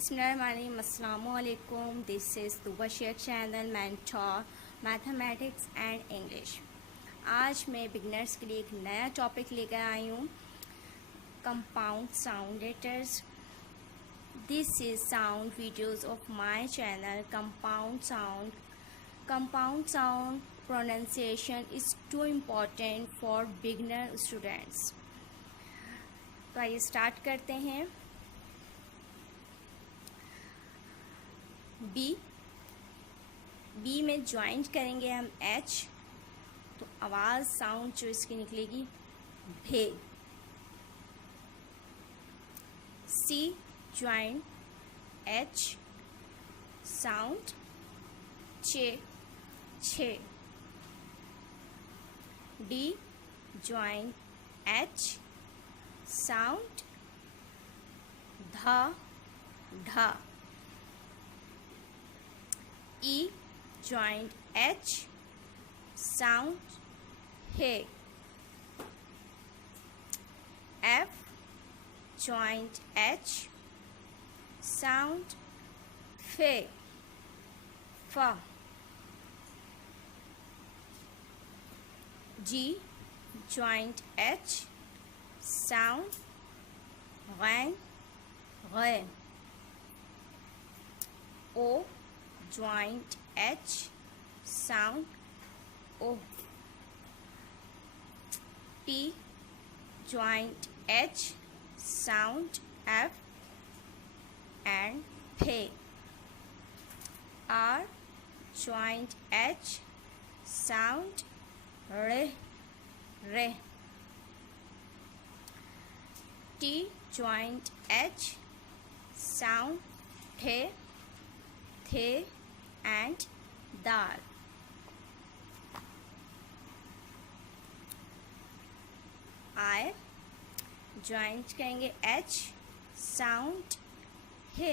Bismillahirrahmanirrahim. Assalamualaikum. This is Tooba Shaikh channel mentor mathematics and English. आज मैं beginners के लिए एक नया टॉपिक लेकर आई हूँ, compound sound letters. This is sound videos of my channel compound sound. Compound sound pronunciation is too important for beginner students. तो आइए स्टार्ट करते हैं। बी में ज्वाइंट करेंगे हम एच, तो आवाज़ साउंड जो इसकी निकलेगी भे। सी ज्वाइंट एच, साउंड चे छे। डी ज्वाइंट एच, साउंड धा ढा। E joint H, sound he। F joint H, sound fe fa। G joint H, sound ghain ghe। O joint H, sound O। P joint H, sound F and P। R joint H, sound re re। T joint H, sound the the and dal. I joined करेंगे H, sound हे।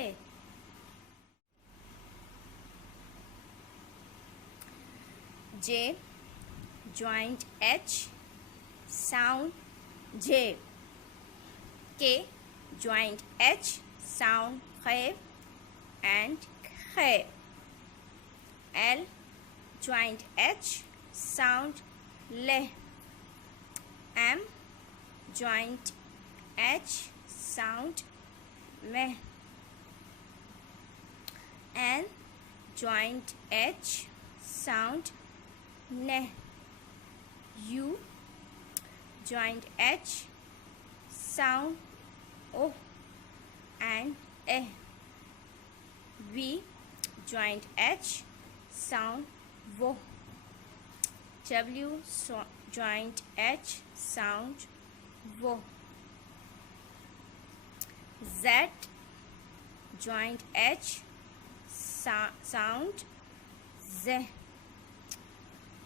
जे joint H, sound जे। के joint H, sound खे and खे। L joint H, sound le। M joint H, sound me। N joint H, sound ne। U joint H, sound o and e। V joint H, sound wo। W joint H, sound wo। Z joint H, sound ze।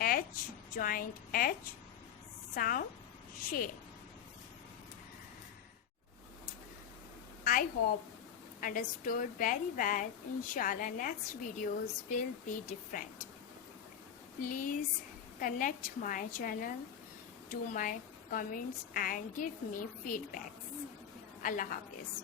H joint H, sound she। I hope understood very well. Inshallah next videos will be different. Please connect my channel to my comments and give me feedbacks. Allah Hafiz.